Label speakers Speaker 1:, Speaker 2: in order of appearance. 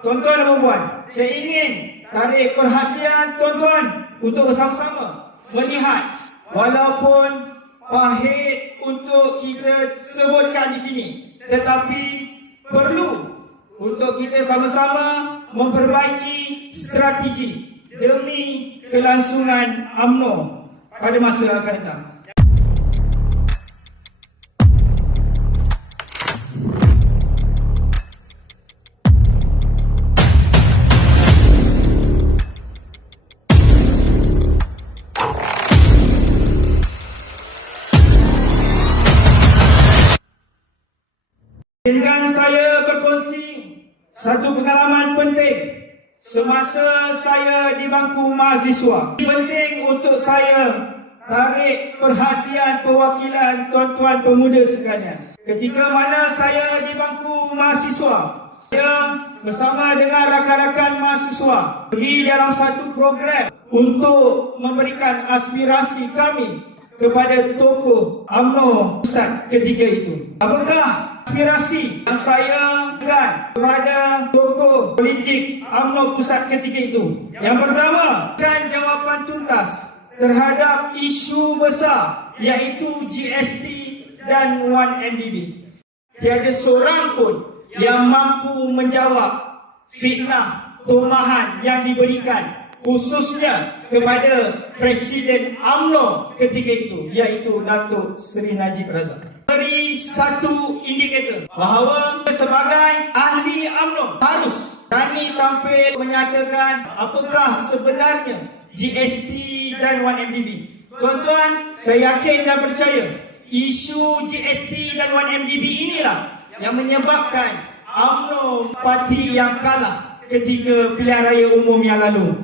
Speaker 1: tuan-tuan dan puan, saya ingin tarik perhatian tuan-tuan untuk bersama-sama melihat walaupun pahit untuk kita sebutkan di sini tetapi perlu untuk kita sama-sama memperbaiki strategi demi kelangsungan UMNO pada masa akan datang. Izinkan saya berkongsi satu pengalaman penting semasa saya di bangku mahasiswa. Penting untuk saya tarik perhatian perwakilan tuan-tuan pemuda sekalian. Ketika mana saya di bangku mahasiswa, saya bersama dengan rakan-rakan mahasiswa pergi dalam satu program untuk memberikan aspirasi kami kepada tokoh UMNO pusat ketika itu. Apakah aspirasi yang saya berikan kepada tokoh politik UMNO pusat ketika itu? Yang pertama, berikan jawapan tuntas terhadap isu besar iaitu GST dan 1MDB. Tiada seorang pun yang mampu menjawab fitnah tomahan yang diberikan khususnya kepada Presiden UMNO ketika itu iaitu Datuk Seri Najib Razak. Beri satu indikator bahawa sebagai ahli UMNO harus berani tampil menyatakan apakah sebenarnya GST dan 1MDB. Tuan-tuan, saya yakin dan percaya isu GST dan 1MDB inilah yang menyebabkan UMNO parti yang kalah ketika pilihan raya umum yang lalu.